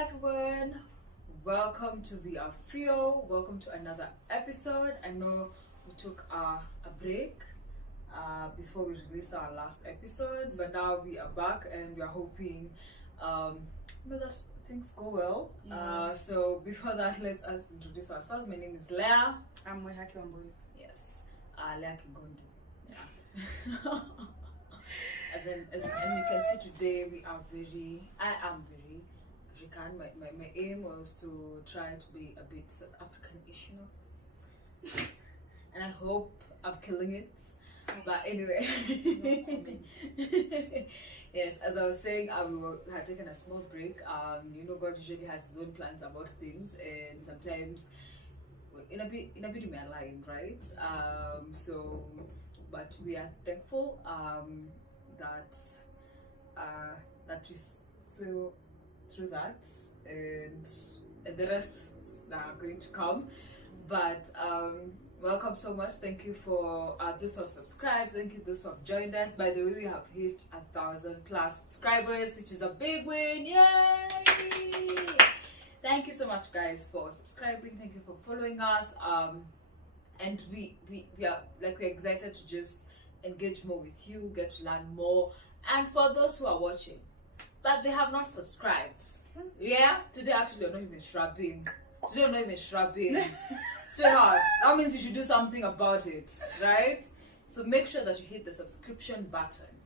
everyone, welcome to the Afio. Welcome to another episode. I know we took a break before we released our last episode, but now we are back and we are hoping that things go well. So before that, let us introduce ourselves. My name is Leah. I'm Wehaki Wambui. Yes, Leah Kigondo. Yeah. And you can see today I am very African. My aim was to try to be a bit South African-ish, you know. And I hope I'm killing it. But anyway, yes, as I was saying, we had taken a small break. God usually has his own plans about things, and sometimes in a bit we are aligned, right? But we are thankful that we saw through that, and the rest are going to come. But welcome so much. Thank you for those who have subscribed. Thank you those who have joined us. By the way, we have hit 1,000+ subscribers, which is a big win. Yay! Thank you so much, guys, for subscribing. Thank you for following us. And we are we're excited to just engage more with you, get to learn more. And for those who are watching but they have not subscribed, today actually we're not even shrubbing. Today we're not even shrubbing. Sweetheart, that means you should do something about it, right? So make sure that you hit the subscription button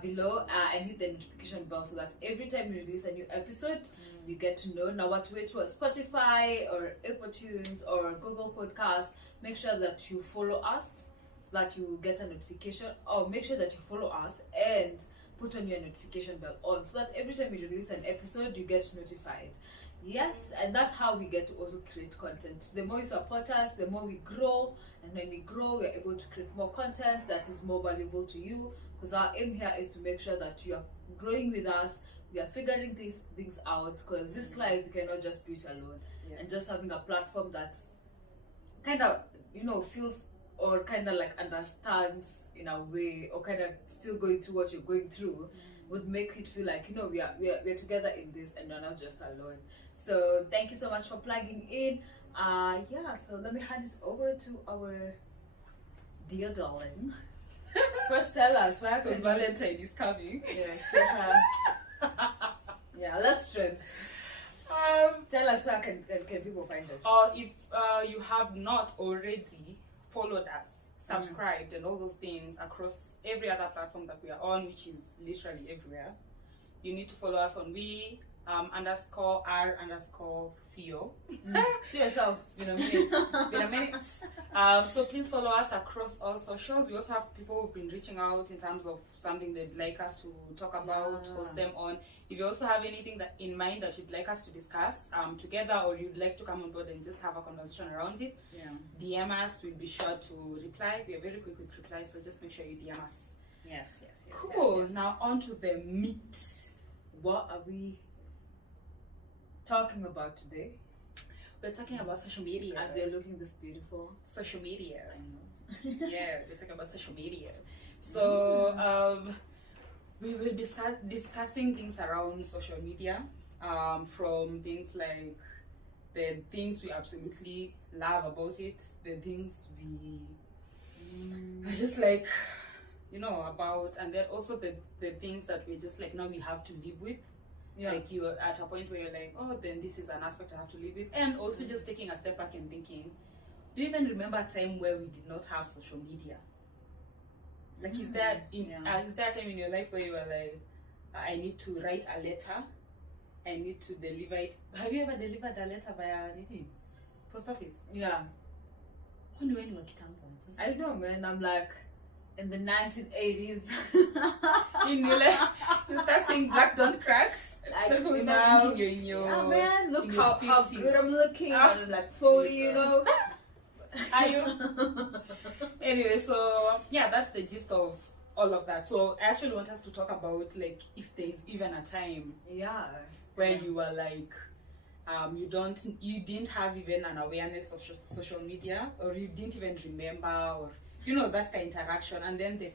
below and hit the notification bell so that every time we release a new episode, you get to know. Now, what to Spotify or Apple Tunes or Google Podcast, make sure that you follow us so that you get a notification, or make sure that you follow us and put on your notification bell on so that every time we release an episode, you get notified. Yes, and that's how we get to also create content. The more you support us, the more we grow, and when we grow, we're able to create more content that is more valuable to you, because our aim here is to make sure that you are growing with us. We are figuring these things out, because this life you cannot just do it alone. And just having a platform that kind of feels or kind of understands in a way, or kind of still going through what you're going through, would make it feel like we're together in this and we're not just alone. So thank you so much for plugging in. So let me hand it over to our dear darling. First, tell us where, because Valentine is coming. Yes, let's trend. Tell us where can people find us. Or if you have not already followed us, subscribed, and all those things across every other platform that we are on, which is literally everywhere, you need to follow us on _R_Fio. See yourself. It's been a minute. So please follow us across all socials. We also have people who've been reaching out in terms of something they'd like us to talk about, host them on. If you also have anything that in mind that you'd like us to discuss together, or you'd like to come on board and just have a conversation around it, DM us. We'll be sure to reply. We are very quick with replies, so just make sure you DM us. Yes. Cool. Yes. Now on to the meat. What are we talking about today? We're talking about social media. As you're looking this beautiful. Social media. I know. Yeah, we're talking about social media. So we will be discussing things around social media, from things like the things we absolutely love about it, the things we are just about, and then also the things that we just now we have to live with. Like you're at a point where you're like, oh, then this is an aspect I have to live with. And also just taking a step back and thinking, do you even remember a time where we did not have social media? Is there a time in your life where you were like, I need to write a letter, I need to deliver it? Have you ever delivered a letter via post office? Yeah. When you were kitambo? I don't know, man. I'm like in the 1980s. You start saying black don't crack. Man, look how good I'm looking. I'm like 40, Are you? Anyway, so that's the gist of all of that. So I actually want us to talk about if there is even a time where you were you didn't have even an awareness of social media, or you didn't even remember, or that kind of interaction, and then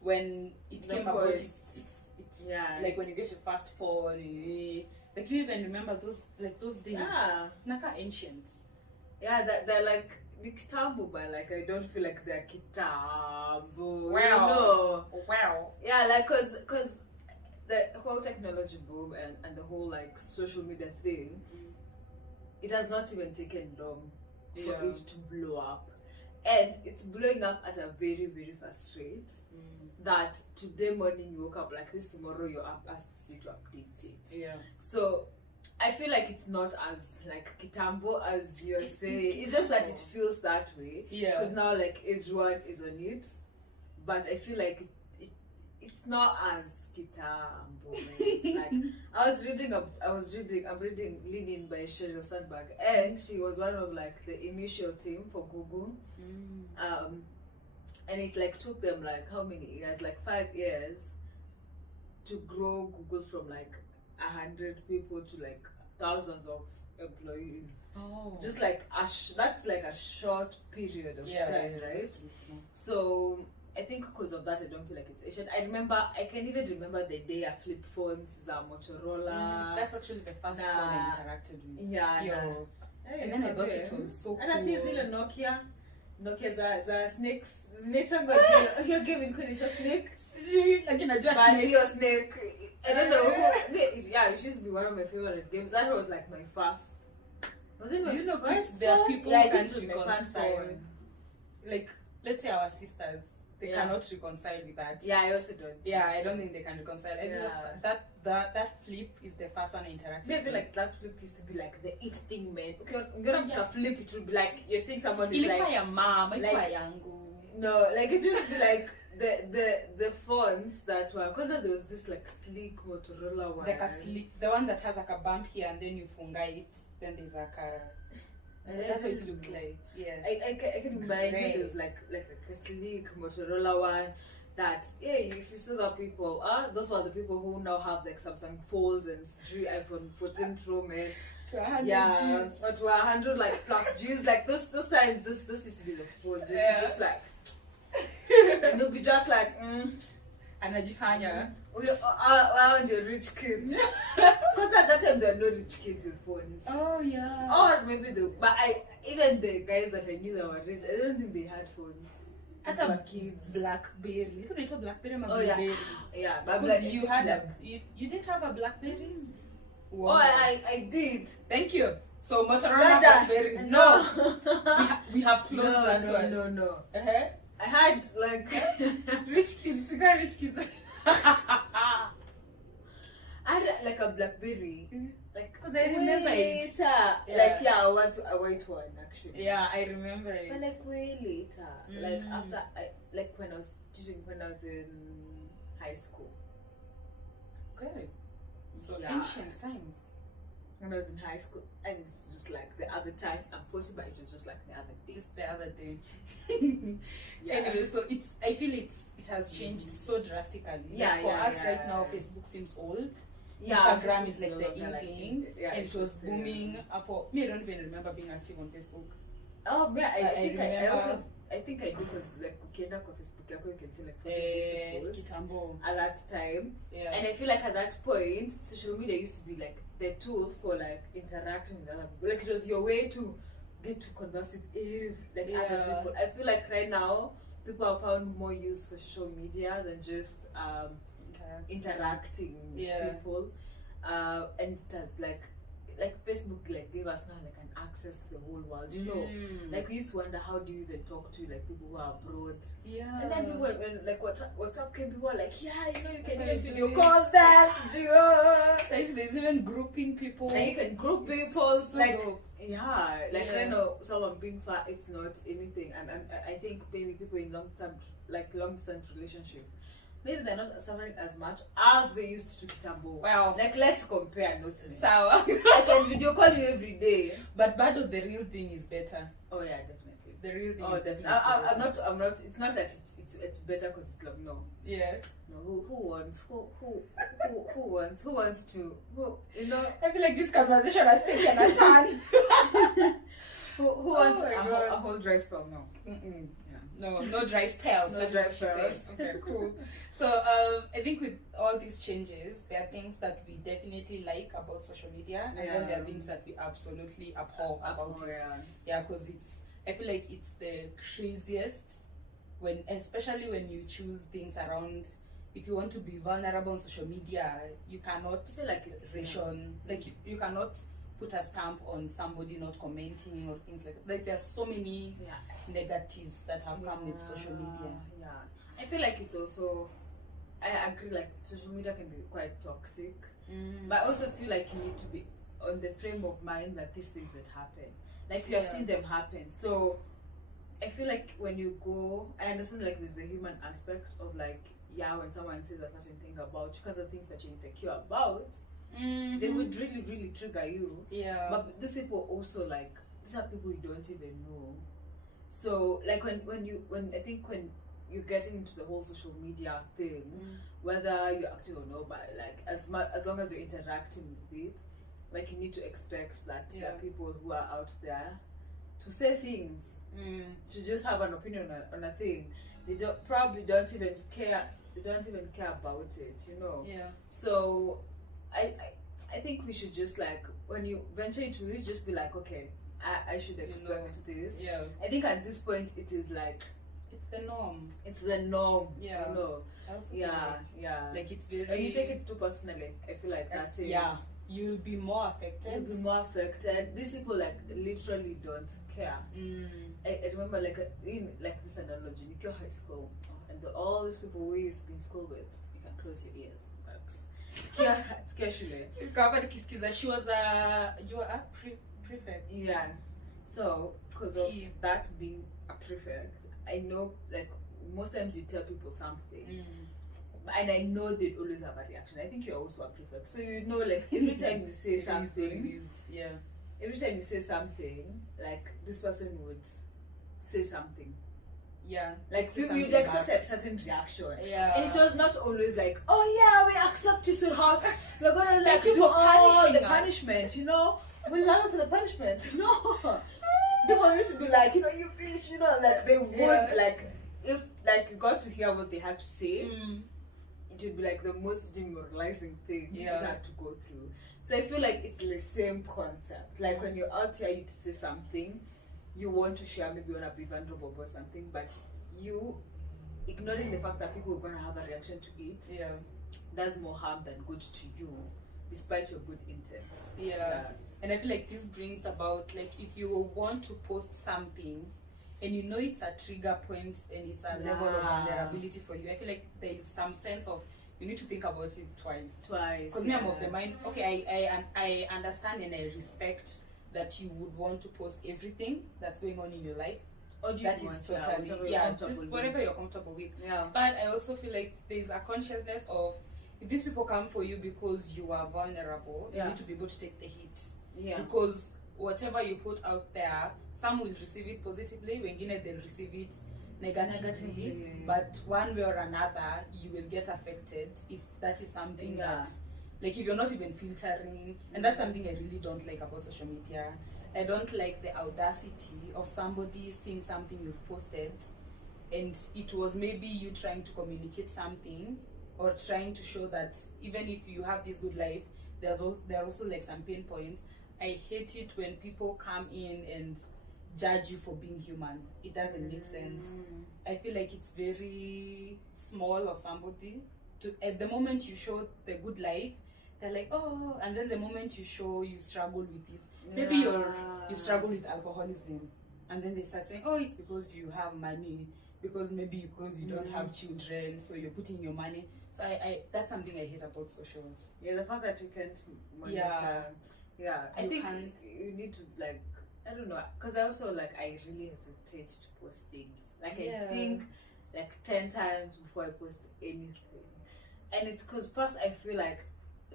when it came about, it's like when you get your first phone, Like, you even remember those days? Yeah. Naka ancient. Yeah, that they're like the kitambo, but like I don't feel like they're kitambo. Wow. You know? Wow. Yeah, like cause the whole technology boom and the whole like social media thing, it has not even taken long for Yeah. it to blow up. And it's blowing up at a very, very fast rate. That today morning you woke up like this, tomorrow your app asks you to update it. Yeah. So I feel like it's not as like kitambo as you're It is saying. It's just that it kitambo. feels that way. Yeah. Because now like everyone is on it. But I feel like it's not as kitambo. Like I'm reading Lean In by Sheryl Sandberg, and she was one of like the initial team for Google. And it like took them like how many years? Like 5 years to grow Google from like 100 people to like thousands of employees. Oh. Just like that's like a short period of time, right? So I think because of that, I don't feel like it's Asian. I can even remember the day I flip phones, Motorola. That's actually the first one I interacted with. Yeah, Yo. Hey, And then I thought it was so and I see cool. zile Nokia za snakes zinaitangwa hiyo game ilikuwa inaitwa Snake. Like in a just But snake. hiyo Snake, I don't know yeah, it used to be one of my favorite games. That was like my first. Was it my Do you know first there are phone? people Yeah, who I think can't it was my first reconcile. phone. Like, let's say our sisters, they Yeah. cannot reconcile with that. Yeah, I also don't. Yeah, I don't think they can reconcile. I think Yeah. that flip is the first one I interacted I feel with. like that flip used to be like the it thing, man. Okay, ngona flip, it would be like you're seeing someone who's Ilikuwa like ya mama, ilikuwa like- yangu. no, like it used to be like the phones that were because there was this like sleek Motorola one. Like the one that has like a bump here and then you funga it, then there's like a that's what it looked like. Yeah. I can remember there was like a sleek Motorola one that if you saw the people, those were the people who now have like Samsung Folds and iPhone 14 Pro, man. To 100 Yeah, Gs. but to 100 like plus G's, like those times, those used to be the phones. They'd Yeah. be just like, and they'll be just like, Anajifanya. we are the rich kids. Because at that time there were no rich kids with phones. Oh yeah. Or maybe even the guys that I knew that were rich, I don't think they had phones. At They a were kids. Blackberry. You couldn't have Blackberry or Oh yeah, Blackberry. yeah. But Because like, you had you didn't have a Blackberry? Oh, I did. Thank you. So Motorola Rather- Blackberry. No. no, we have closed that one. no. Uh-huh. I had like Rich kids. You got rich kids. I had like a Blackberry. Like, Because I remember it. later. Yeah. Like, yeah, I want a white one actually. Yeah, I remember it. But like way later. Like Mm. after like when I was teaching when I was in high school. Okay. So Yeah. ancient times. When I was in high school, and it's just like the other time. I'm 40, but it was just like the other day. Just the other day. Yeah. Anyway, so I feel it has changed so drastically. Yeah, Like for yeah, us yeah, right now, yeah. Facebook seems old. Yeah, Instagram Facebook is like no the longer like in-thing, yeah, and it's it was just, booming. Me, I don't even remember being active on Facebook. Oh yeah, I remember. think I do because like ukienda kwa Facebook yako you can see like photos used to post Kitambo. at that time. Yeah. And I feel like at that point, social media used to be like the tool for like interacting with other people. Like it was your way to get to converse with other Yeah. people. I feel like right now people have found more use for social media than just interacting with Yeah. people. And it has like Facebook like gave us now like an access to the whole world. You know, like we used to wonder how do you even talk to like people who are abroad. yeah. And then people when like WhatsApp came, people were like, yeah, you know, you can That's how even you video do call that, There's even grouping people. and you can group people So like dope. yeah, like Yeah. I know someone being far, it's not anything, and I think maybe people in long term relationship, maybe they're not suffering as much as they used to kitambo. Wow. Like let's compare, not me. Sour. I can video call you every day. But Bado, the real thing is better. Oh yeah, definitely. The real thing Oh is definitely. better. I'm not. It's not that it's better because it's long. No. Yeah. No, who wants to you know I feel like this conversation has taken a turn. who wants my God. a whole dry spell? No. Mm-mm. Yeah. No dry spells. No That's dry what she spells. says. Okay, cool. So I think with all these changes, there are things that we definitely like about social media, and then there are things that we absolutely abhor about it. Yeah, because I feel like it's the craziest especially when you choose things around. If you want to be vulnerable on social media, you cannot ration, like you cannot put a stamp on somebody not commenting or things like that. Like there's so many negatives that have come with social media. I feel like it's also, I agree, like social media can be quite toxic, but I also feel like you need to be on the frame of mind that these things would happen. Like you have seen them happen. So I feel like when you go, I understand like there's the human aspect of like, when someone says a certain thing about you, because of things that you're insecure about, they would really, really trigger you. But these people also, like, these are people you don't even know. So like when you're getting into the whole social media thing, whether you're active or not, but like as long as you're interacting with it, like you need to expect that there are people who are out there to say things, to just have an opinion on a thing. They probably don't even care. They don't even care about it, you know. So I think we should just, like, when you venture into it, just be like, okay, I should expect this. I think at this point it is like, it's the norm. It's the norm. You know. Like it's very. When you take it too personally, I feel like that is. You'll be more affected. You'll be more affected. These people like literally don't care. I remember like in like this analogy, Nikyo High School, and all these people we used to be in school with. You can close your ears. She was you were a prefect. So because of that being a prefect, I know like most times you tell people something. And I know they'd always have a reaction. I think you're also a prefect, so you know, like every time you say something, every time you say something, like this person would say something. Like you'd expect a certain reaction. And it was not always like, oh yeah, we accept you, sweetheart. We're gonna like do all the punishment, you know. We love you for the punishment. No. People used to be like, you know, you bitch, you know, like they would like if like you got to hear what they had to say. It would be like the most demoralizing thing you had to go through. So I feel like it's the same concept. Like when you're out here, you say something, you want to share, maybe you want to be vulnerable about something, but you ignoring the fact that people are going to have a reaction to it, does more harm than good to you, despite your good intent. And I feel like this brings about, like, if you want to post something and you know it's a trigger point and it's a level of vulnerability for you, I feel like there is some sense of you need to think about it twice. Because me, I'm of the mind, okay, I understand and I respect that you would want to post everything that's going on in your life. That is totally, just whatever you're comfortable with. But I also feel like there's a consciousness of, if these people come for you because you are vulnerable, you need to be able to take the hit. Because whatever you put out there, some will receive it positively, when they'll receive it negatively. But one way or another, you will get affected if that is something that, like, if you're not even filtering. And that's something I really don't like about social media. I don't like the audacity of somebody seeing something you've posted, and it was maybe you trying to communicate something or trying to show that even if you have this good life, there are also like some pain points. I hate it when people come in and judge you for being human. It doesn't make sense. I feel like it's very small of somebody to, at the moment you show the good life, they're like, oh, and then the moment you show you struggle with this, maybe you struggle with alcoholism, and then they start saying, oh, it's because you have money, because you don't have children, so you're putting your money. So I that's something I hate about socials. The fact that you can't monitor. I think you need to, like, I don't know, because I also, like, I really hesitate to post things. Like, I think like 10 times before I post anything. And it's because first I feel like,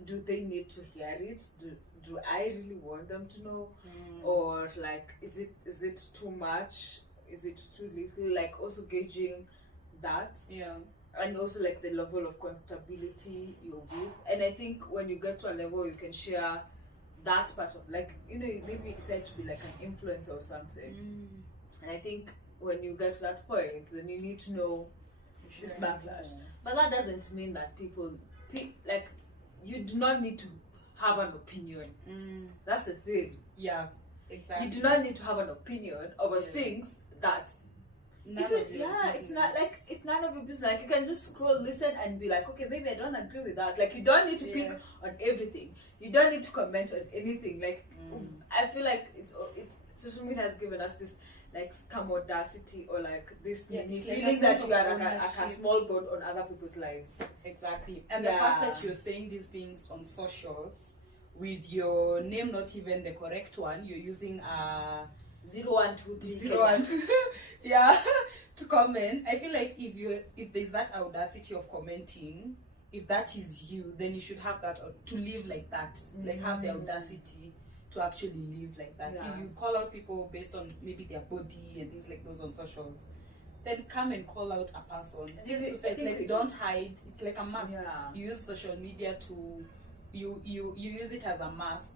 do they need to hear it? Do I really want them to know? Or like, is it too much? Is it too little? Like, also gauging that. And also like the level of comfortability you're with. And I think when you get to a level you can share that part of, like, you know, maybe you decide to be like an influencer or something. And I think when you get to that point, then you need to know this backlash. But that doesn't mean that like, you do not need to have an opinion. That's the thing. Yeah, exactly. You do not need to have an opinion over things that it's not like, it's none of your business. Like, you can just scroll, listen, and be like, okay, maybe I don't agree with that. Like, you don't need to pick on everything. You don't need to comment on anything. Like, I feel like social media has given us this like scam audacity, or like this feeling that you are like a small god on other people's lives. Exactly. And the fact that you're saying these things on socials with your name not even the correct one, you're using 0123 yeah, to comment. I feel like if there's that audacity of commenting, if that is you, then you should have that to live like that. Like, have the audacity to actually live like that. If you call out people based on maybe their body and things like those on socials, then come and call out a person face to face. Like, don't hide. It's like a mask. You use social media to you use it as a mask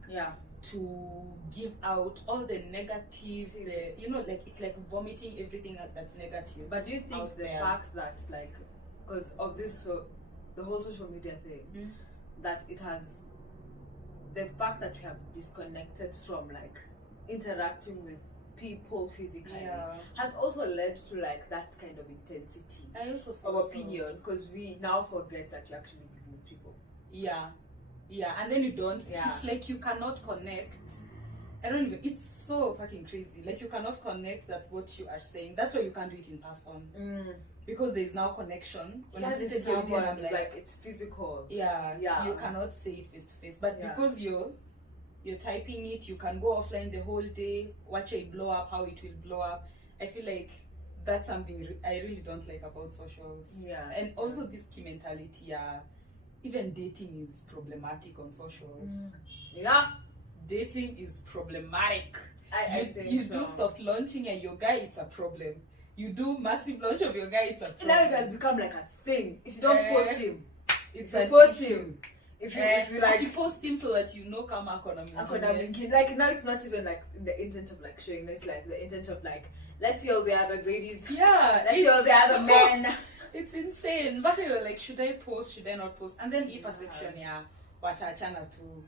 to give out all the negative, like, it's like vomiting everything that's negative. But do you think the fact that, like, because of this, the whole social media thing, that it has, the fact that we have disconnected from like interacting with people physically has also led to like that kind of intensity of opinion, because we now forget that you actually deal with people. And then you don't. It's like you cannot connect. It's so fucking crazy. Like, you cannot connect that what you are saying. That's why you can't do it in person. Because there is now connection. When I'm sitting here with you, I'm like it's physical. You cannot say it face to face. But because you're typing it, you can go offline the whole day, watch it blow up, how it will blow up. I feel like that's something I really don't like about socials. And also this key mentality. Even dating is problematic on socials. Dating is problematic. I think you do soft launching and your guy, it's a problem. You do massive launch of your guy, it's a problem. Now it has become like a thing. If you don't post him, it's a post issue. Him. If you like, you post him so that you know come like, now it's not even like the intent of like showing. It's like the intent of like, let's see all the other ladies. Let's see all the other men. It's insane. But they were like, should I post? Should I not post? And then e-perception, what our channel too.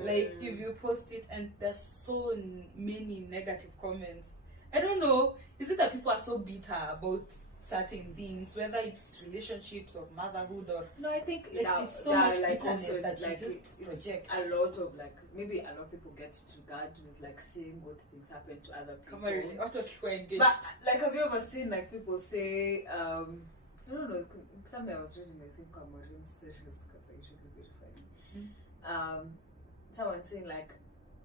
Like, if you post it and there's so many negative comments, I don't know. Is it that people are so bitter about certain things, whether it's relationships or motherhood or no? I think it's so much like bitterness also that like you just project. A lot of like, maybe a lot of people get triggered with like seeing what things happen to other people. Come on, really? What people engaged? But like, have you ever seen like people say, I don't know, somewhere I was reading, I think on Maureen stations, because I usually verify me. Someone saying like,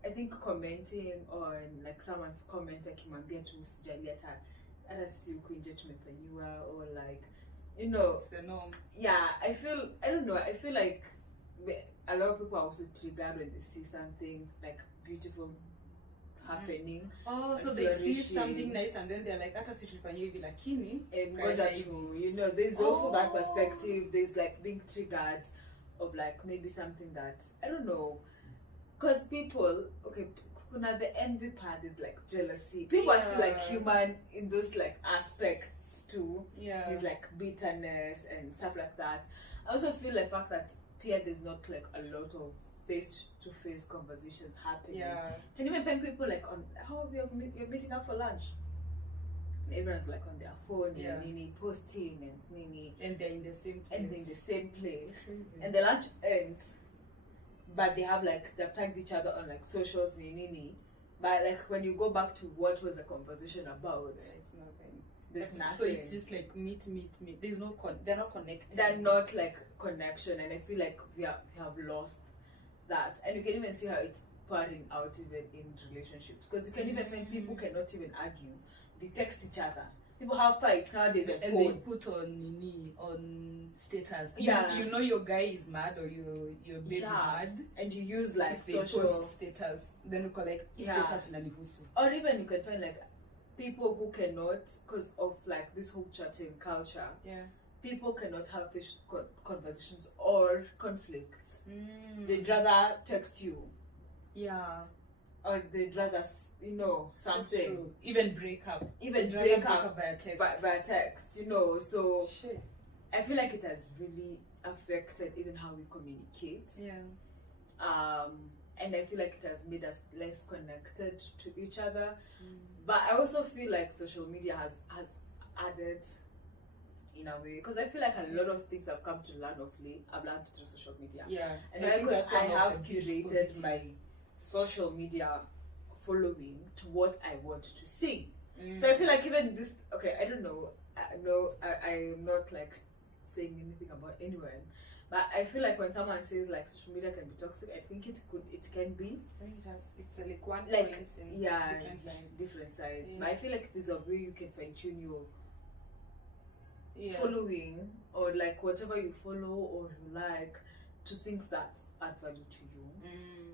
I think commenting on like someone's comment akimwambia tu usijali hata sisi huku nje tumefanyiwa, or like, you know, it's the norm. I feel like a lot of people are also triggered when they see something like beautiful happening. So they see something nice and then they're like, hata sisi tumefanyiwa hivi lakini you know, there's also that perspective. There's like being triggered of like maybe something that, I don't know, because people, the envy part is like jealousy. People are still like human in those like aspects too. There's like bitterness and stuff like that. I also feel the fact that here there's not like a lot of face-to-face conversations happening. And even when people like on how you're meeting up for lunch, and everyone's like on their phone and posting and they're in the same place. And the lunch ends, but they have like, they've tagged each other on like socials, but like when you go back to what was the conversation about, it's nothing. There's nothing. So it's just like meet. There's no they're not connected. They're not like connection, and I feel like we have lost that. And you can even see how it's pouring out even in relationships, because you can even find people cannot even argue. They text each other. People have fights nowadays on and phone. They put on status. You know your guy is mad or your babe is mad, and you use like if they social post status. Then you collect status in Anihusu. Or even you can find like people who cannot, because of like this whole chatting culture. People cannot have fish conversations or conflicts. They'd rather text you. Or they'd rather you know, something. True. Even break up via text. Via text, you know. So Shit. I feel like it has really affected even how we communicate. Yeah. And I feel like it has made us less connected to each other. But I also feel like social media has added in a way, because I feel like a lot of things I've come to learn of late, I've learned through social media. Yeah. And I think that's I one of have the big curated positive. my social media following to what I want to see. Mm. So I feel like even this, okay, I don't know, I'm not like saying anything about anyone, but I feel like when someone says like social media can be toxic, I think it can be. I think it's like one Like, point in yeah, different sides. Yeah. Yeah. But I feel like there's a way you can fine tune your Yeah. following, or like whatever you follow or you like, to things that add value to you.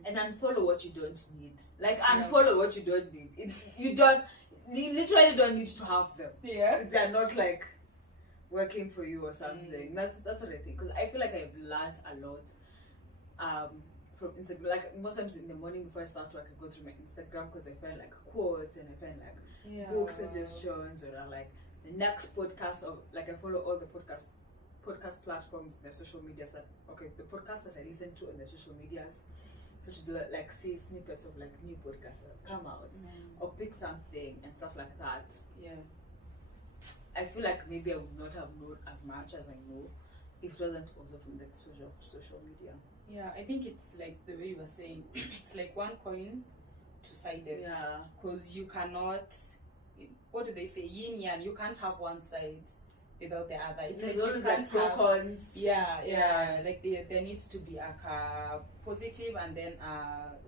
And unfollow what you don't need. Like unfollow what you don't need. You literally don't need to have them. Yeah. They're not like working for you or something. That's what I think. Because I feel like I've learned a lot from Instagram. Like most times in the morning before I start work, I go through my Instagram because I find like quotes and I find like book suggestions, or like the next podcast, or like I follow all the podcast platforms, the social medias that the podcasts that I listen to on the social medias. So to like see snippets of like new podcasts that have come out, or pick something and stuff like that. Yeah. I feel like maybe I would not have known as much as I know if it wasn't also from the exposure of social media. Yeah, I think it's like the way you were saying, it's like one coin, two-sided. Yeah. Because you cannot, what do they say, yin yang, you can't have one side without the other. It's There's like always you like can't pro have, cons. yeah, like there needs to be a positive and then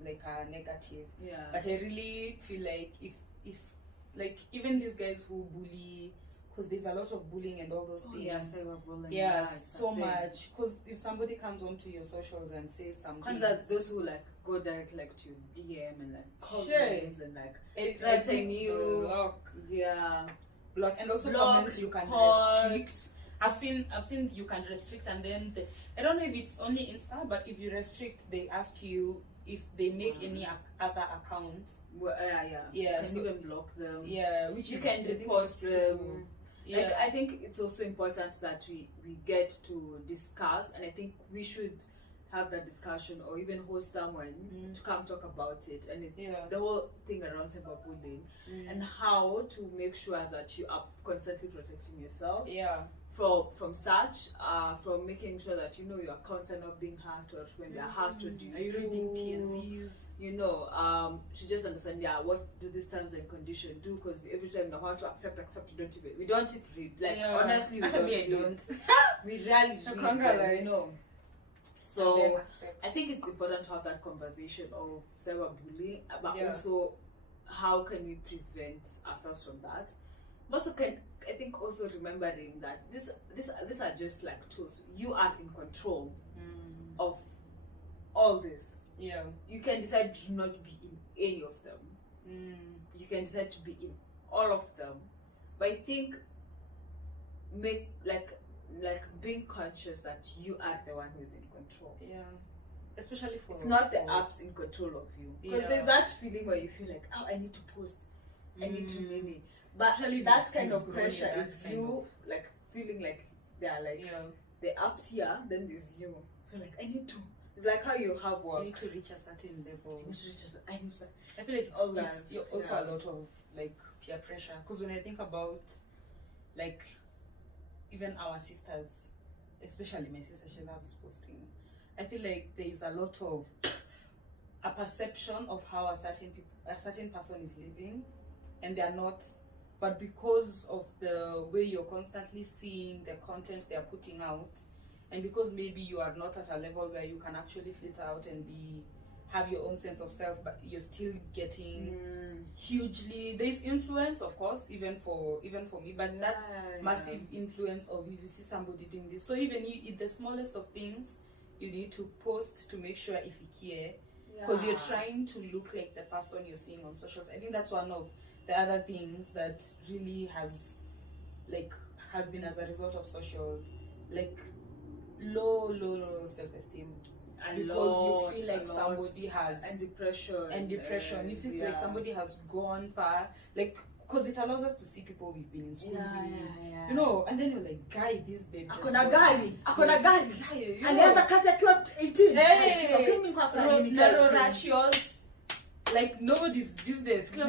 like a negative. Yeah. But I really feel like if like even these guys who bully, because there's a lot of bullying and all those things. Yeah, cyberbullying. Yeah, so much. Because if somebody comes onto your socials and says something, Because that's those who like go direct like to DM and like call Sure. names and like threaten threaten you. block, block, and also block, comments you can pause. restrict. I've seen you can restrict, and then I don't know if it's only Insta, but if you restrict, they ask you if they make any other account. Well, Yeah, you can so- even block them. Yeah, which You is, can I think, report which is pretty them. cool. Like, Yeah, I think it's also important that we get to discuss, and I think we should have that discussion or even host someone to come talk about it. And it's the whole thing around cyberbullying and how to make sure that you are constantly protecting yourself yeah, from such, from making sure that you know your accounts are not being hacked, or when they're hacked, what do Are you reading do? TNCs? You know, to just understand, what do these terms and conditions do? Because every time you know how to accept, we don't even read. Like, honestly, we don't Actually, I read. don't. We rarely I read can't them, lie. you know. And then So accept. I think it's important to have that conversation of cyberbullying, but Yeah. also how can we prevent ourselves from that. Also, I think also remembering that these are just like tools. You are in control of all this. Yeah. You can decide to not be in any of them. You can decide to be in all of them. But I think make like being conscious that you are the one who's in control. Yeah. Especially for It's not the apps in control of you. Because there's that feeling where you feel like, oh, I need to post, I need to nini. But Especially that with kind of you've grown in pressure that is kind you like feeling like they're like the apps here, then there's you. So like I need to. It's like how you have you work. need to reach a certain level. I need to. I feel like All it's that, also yeah. a lot of like peer pressure. Because when I think about like even our sisters, especially my sister, she loves posting. I feel like there is a lot of a perception of how a certain person is living, and they are not. But because of the way you're constantly seeing the content they are putting out, and because maybe you are not at a level where you can actually filter out and have your own sense of self, but you're still getting hugely. There's influence, of course, even for me, but that massive influence of if you see somebody doing this. So even in the smallest of things, you need to post to make sure if you care, because you're trying to look like the person you're seeing on socials. I think that's one of the other things that really has been as a result of socials, like low self-esteem. because you feel like somebody has and depression you see like somebody has gone far, like because it allows us to see people we've been in school with, you know, and then you're like, guy, this babe just akona gari alianza kazi akiwa 18 Russians, like nobody's business. You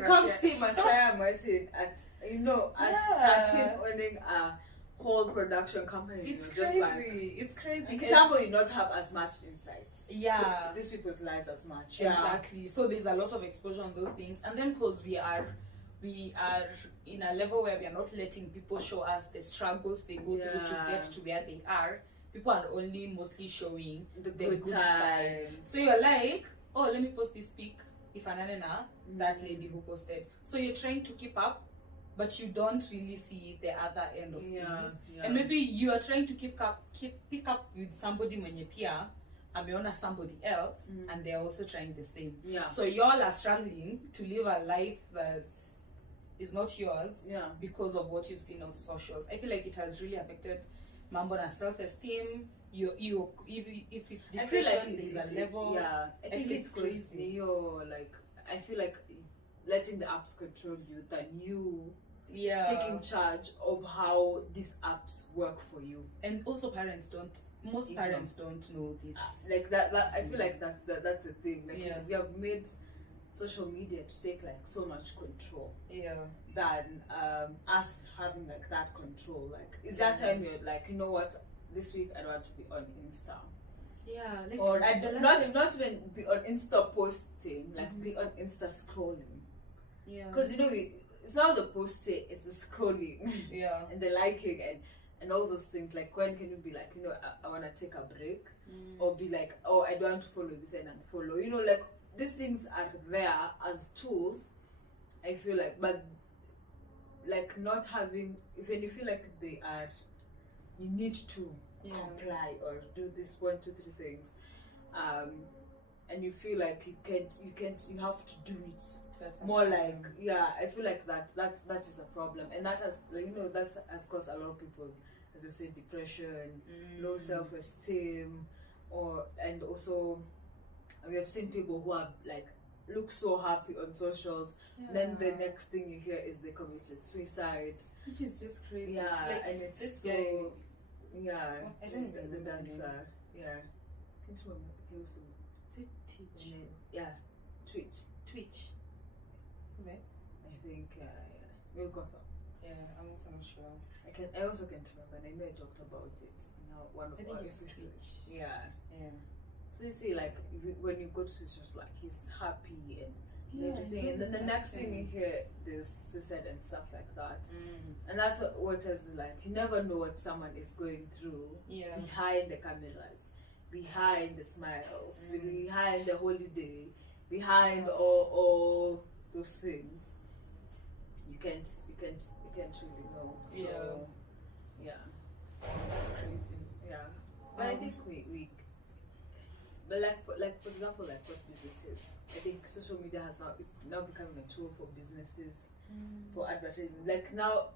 come see Masaya Martin at 13 owning a whole production company. It's crazy. It's crazy. In Kitambo, you not have as much insight to these people's lives as much. Exactly. So there's a lot of exposure on those things, and then because we are in a level where we are not letting people show us the struggles they go through to get to where they are. People are only mostly showing the good side. So you're like, oh, let me post this pic. If Ananena, that lady who posted. So you're trying to keep up, but you don't really see the other end of things. And maybe you are trying to pick up with somebody mwenye pia ameona somebody else, and they're also trying the same. So y'all are struggling to live a life that is not yours because of what you've seen on socials. I feel like it has really affected mambo na self-esteem. You if it's depression, I feel like there's a level. I think it's crazy. Like I feel like letting the apps control you than you taking charge of how these apps work for you. And also parents don't know this. Like that I feel like that's the thing. Like we have made social media to take like so much control than us having like that control. Like is that time you're like, you know what, this week I don't want to be on Insta. Like, or not even be on Insta posting, like be on Insta scrolling. Because it's not the posting, it's the scrolling. And the liking and all those things. Like when can you be like, I wanna take a break, or be like, oh, I don't follow this and unfollow. Like these things are there as tools, I feel like, but like not having, even you feel like they are, you need to comply or do this 1, 2, 3 things, and you feel like you have to do it. That's more like I feel like that is a problem, and that has that has caused a lot of people, as you say, depression, low self-esteem, and also we have seen people who are like look so happy on socials, then the next thing you hear is they committed suicide, which is just crazy. It's like, and it's this so guy, I don't know the dancer. He also Twitch. Is it? I think we'll confirm. I'm also not sure. I also can't remember, and I know I talked about it now. One of our Twitch. So you see, like when you go to socials, like he's happy and everything, and then the next thing you hear there's suicide and stuff like that, and that's what is like. You never know what someone is going through behind the cameras, behind the smiles, behind the holiday, behind all those things. You can't really know. So that's crazy. But I think we but like for example, like what businesses, I think social media is now becoming a tool for businesses, for advertising. Like now,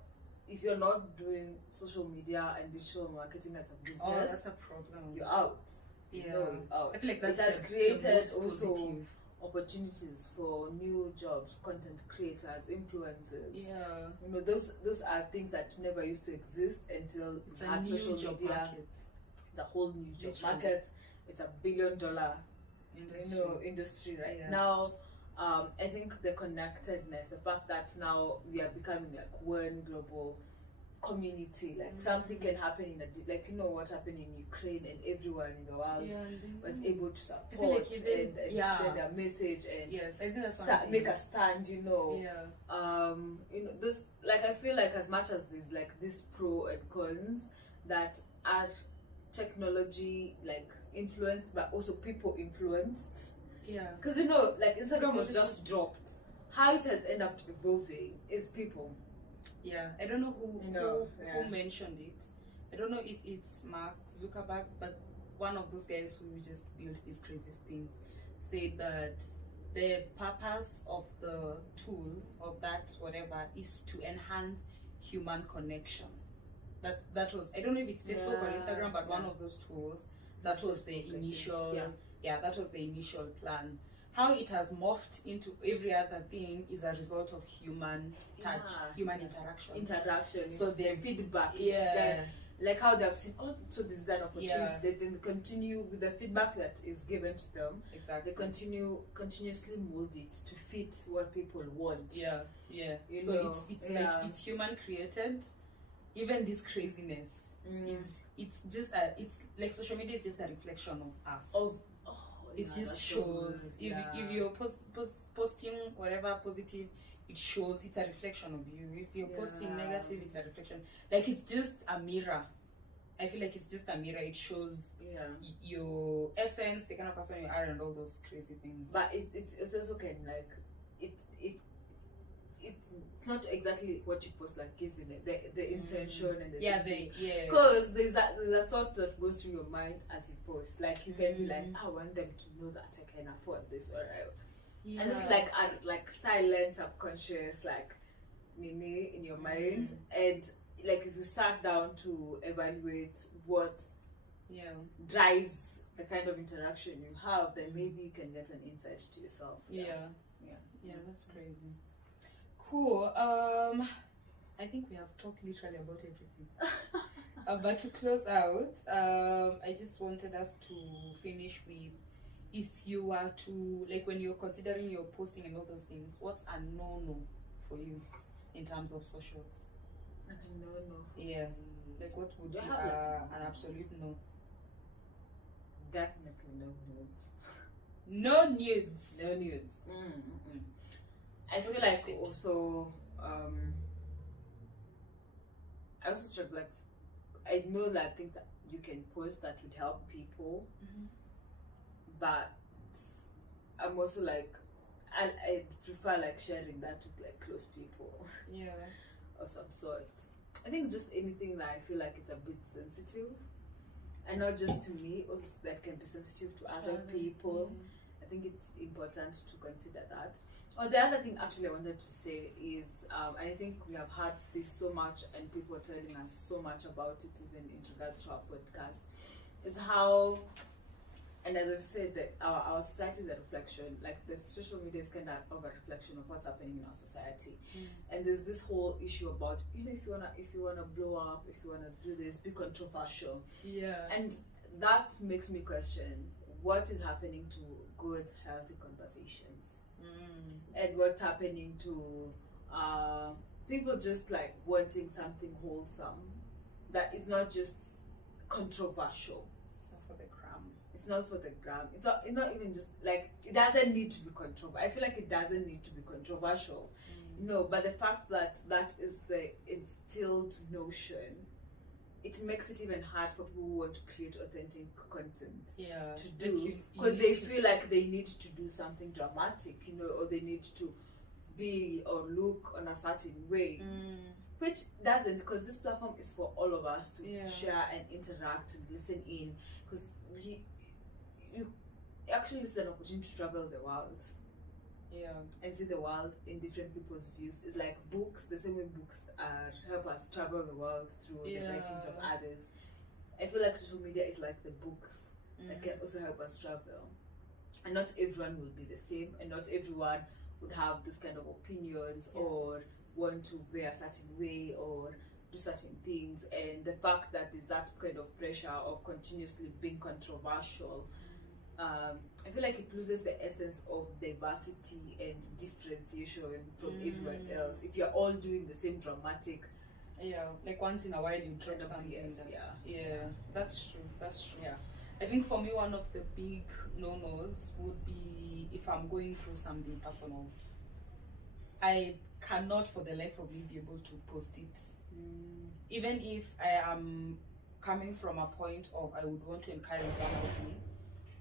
if you're not doing social media and digital marketing as a business, that's a problem. You're out. You're out. I feel like it has created also opportunities for new jobs, content creators, influencers. Those are things that never used to exist until it's a new social job media market. It's a whole new job market. It's $1 billion industry right now. I think the connectedness, the fact that now we are becoming like one global community, like something can happen what happened in Ukraine, and everyone in the world was able to support and send a message and make a stand. Those, like, I feel like as much as there's like this pro and cons that are technology like influenced, but also people influenced. Because like Instagram was just dropped. How it has ended up evolving is people. I don't know who mentioned it. I don't know if it's Mark Zuckerberg, but one of those guys who just built these crazy things said that the purpose of the tool, of that whatever, is to enhance human connection. That was, I don't know if it's Facebook or Instagram, but one of those tools that was the Facebook, I think. initial, Yeah. that was the initial plan. How it has morphed into every other thing is a result of human touch, human interaction. So So the feedback. yeah, Like how they have seen, oh, so this is an opportunity. Yeah. They then continue with the feedback that is given to them. exactly. They continuously mold it to fit what people want. Yeah. You So know, it's yeah. like it's human created. Even this craziness it's just it's like social media is just a reflection of us. It yeah, just that's so shows good. if you're posting whatever positive, it shows it's a reflection of you. If you're posting Yeah. negative, it's a reflection. Like it's just a mirror. I feel like it's just a mirror. It shows your essence, the kind of person you are, and all those crazy things. But it's also kind of like it's not exactly what you post like gives you the intention and the because there's a thought that goes through your mind as you post. Like you can be like, I want them to know that I can afford this, alright. And it's like a silent subconscious like nini in your mind, and like if you sat down to evaluate what drives the kind of interaction you have, then maybe you can get an insight to yourself. Yeah, that's crazy. Cool. I think we have talked literally about everything. But to close out, I just wanted us to finish with, if you were to, like, when you're considering your posting and all those things, what's a no-no for you in terms of socials? Like a no-no. Yeah. Like, what would be Do you have, an absolute no? Definitely no nudes. No nudes. No nudes. I feel like also I also struggle, like I know that things that you can post that would help people, but I'm also like I prefer like sharing that with like close people of some sorts. I think just anything that I feel like it's a bit sensitive, and not just to me, also that can be sensitive to other people. I think it's important to consider that. Oh, the other thing actually I wanted to say is, I think we have heard this so much, and people are telling us so much about it, even in regards to our podcast, is how, and as I've said, that our society is a reflection, like the social media is kind of a reflection of what's happening in our society. And there's this whole issue about, you know, if you wanna blow up, if you wanna do this, be controversial. And that makes me question what is happening to good, healthy conversations. And what's happening to people just like wanting something wholesome that is not just controversial. It's not for the gram. It's not for the gram. It's not even just like, it doesn't need to be controversial. I feel like it doesn't need to be controversial. No, but the fact that that is the instilled notion, it makes it even hard for people who want to create authentic content to do, because they feel like they need to do something dramatic, you know, or they need to be or look on a certain way, which doesn't, because this platform is for all of us to share and interact and listen in, because you actually, it's an opportunity to travel the world and see the world in different people's views. It's like books, the same way books help us travel the world through the writings of others. I feel like social media is like the books that can also help us travel. And not everyone will be the same, and not everyone would have this kind of opinions or want to wear a certain way or do certain things. And the fact that there's that kind of pressure of continuously being controversial, I feel like it loses the essence of diversity and differentiation from everyone else. If you're all doing the same dramatic, like once in a while you drop something. That's true. I think for me, one of the big no-nos would be if I'm going through something personal. I cannot for the life of me be able to post it. Even if I am coming from a point of I would want to encourage somebody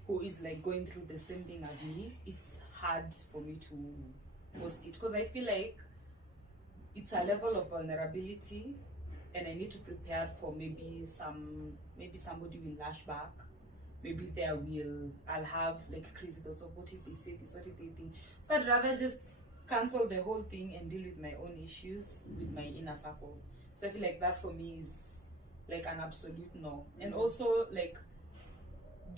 who is like going through the same thing as me, it's hard for me to post it, because I feel like it's a level of vulnerability, and I need to prepare for maybe somebody will lash back, maybe I'll have like crazy thoughts of what if they say this, what if they think. So I'd rather just cancel the whole thing and deal with my own issues with my inner circle. So I feel like that for me is like an absolute no. And also, like,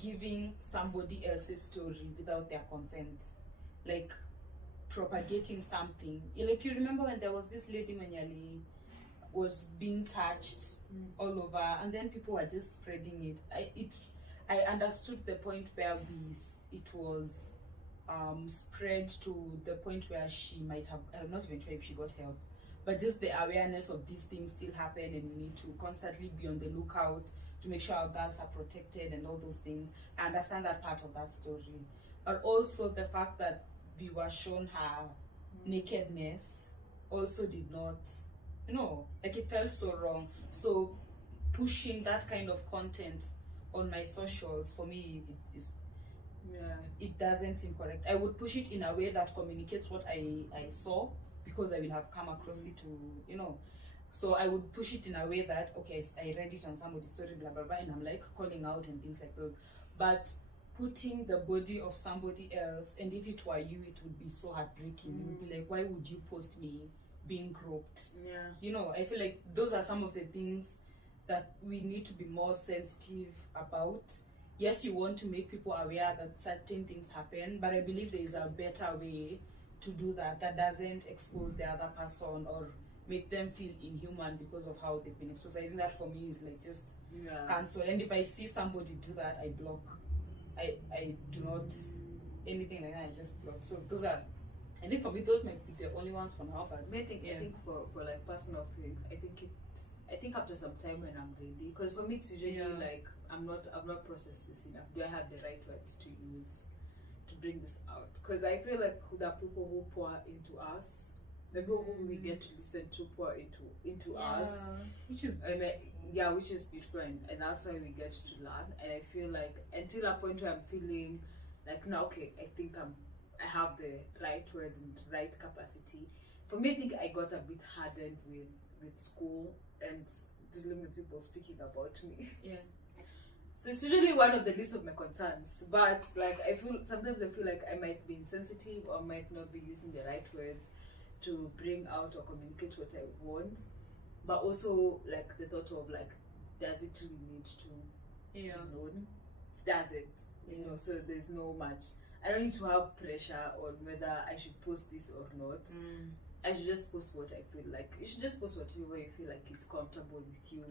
giving somebody else's story without their consent, like propagating something. Like, you remember when there was this lady Manyali was being touched all over, and then people were just spreading it. I understood the point where it was spread to the point where she might have, I'm not even sure if she got help, but just the awareness of these things still happen, and we need to constantly be on the lookout to make sure our girls are protected and all those things. I understand that part of that story, but also the fact that we were shown her nakedness also did not, like, it felt so wrong. So pushing that kind of content on my socials, for me, it doesn't seem correct. I would push it in a way that communicates what I saw, because I will have come across it to, so I would push it in a way that, okay, I read it on somebody's story, blah blah blah, and I'm like calling out and things like those. But putting the body of somebody else, and if it were you, it would be so heartbreaking. You would be like, why would you post me being groped? I feel like those are some of the things that we need to be more sensitive about. Yes, you want to make people aware that certain things happen, but I believe there is a better way to do that doesn't expose the other person or make them feel inhuman because of how they've been exposed. I think that for me is like just cancel. And if I see somebody do that, I block. I do not anything like that. I just block. So those are, I think for me, those might be the only ones for now. But I think for like personal things, I think after some time when I'm ready, because for me it's usually like I've not processed this enough. Do I have the right words to use to bring this out? Because I feel like there are people who pour into us, the people who we get to listen to pour into us, which is which is beautiful, and that's why we get to learn. And I feel like until a point where I'm feeling like, no, okay, I think I have the right words and right capacity. For me, I think I got a bit hardened with school and dealing with people speaking about me. So it's usually one of the list of my concerns. But like sometimes I feel like I might be insensitive or might not be using the right words to bring out or communicate what I want. But also like the thought of like, does it really need to be known? Does it? So there's no much. I don't need to have pressure on whether I should post this or not. I should just post what I feel like. You should just post whatever you feel like it's comfortable with you.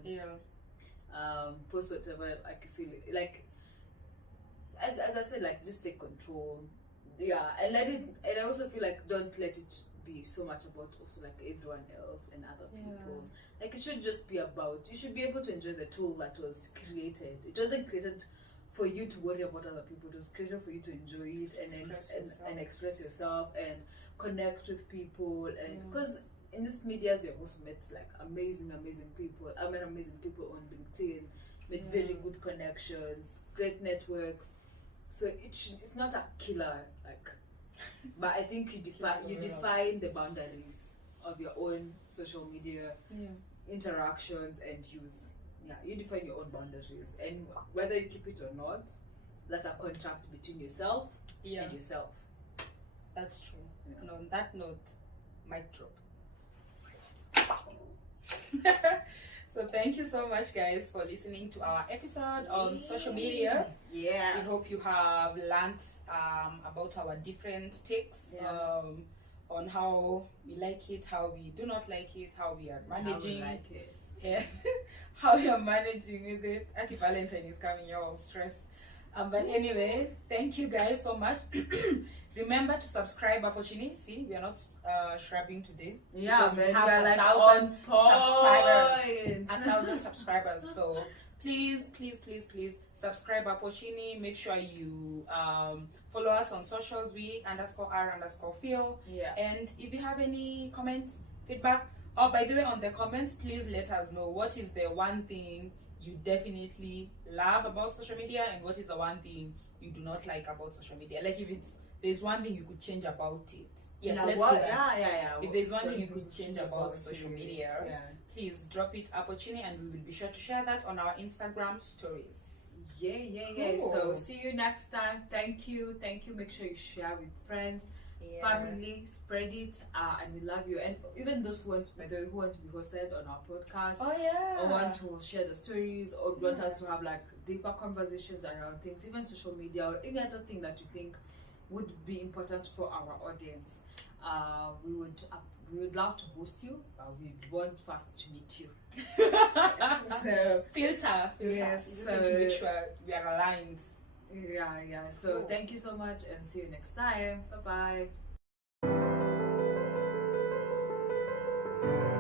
Post whatever like you feel like. As I've said, like just take control. And let it. And I also feel like don't let it be so much about also like everyone else and other people. Like it should just be about. You should be able to enjoy the tool that was created. It wasn't created for you to worry about other people. It was created for you to enjoy it and express yourself and connect with people. And because in this media, you've also met like amazing people. I met amazing people on LinkedIn, made very good connections, great networks. So it's not a killer, like, but I think you define the boundaries of your own social media interactions and use. You define your own boundaries, and whether you keep it or not, that's a contract between yourself and yourself. That's true. And on that note, mic drop. So thank you so much, guys, for listening to our episode on social media. We hope you have learned about our different takes on how we like it, how we do not like it, how we are managing. How we like it. How you're managing with it. Happy Valentine is coming, you're all stressed. But anyway, thank you guys so much. Remember to subscribe, Opportunity. See, we are not shrubbing today. Because we have like 1,000 subscribers. 1,000 subscribers. So please subscribe, Opportunity. Make sure you follow us on socials. We _R_feel. And if you have any comments, feedback. Oh, by the way, on the comments, please let us know what is the one thing you definitely love about social media and what is the one thing you do not like about social media. Like if there's one thing you could change about it. Yes, let's do that. If there's one thing you could change about social media, please drop it, Opportunity, and we will be sure to share that on our Instagram stories. Cool. So see you next time. Thank you. Make sure you share with friends. family, spread it, and we love you. And even those who want, by the way, who want to be hosted on our podcast, or want to share the stories, or want us to have like deeper conversations around things, even social media or any other thing that you think would be important for our audience, we would love to host you, but we want first to meet you. So filter. Yes, You just need to make sure we are aligned. Yeah. So Cool. thank you so much, and see you next time. Bye bye.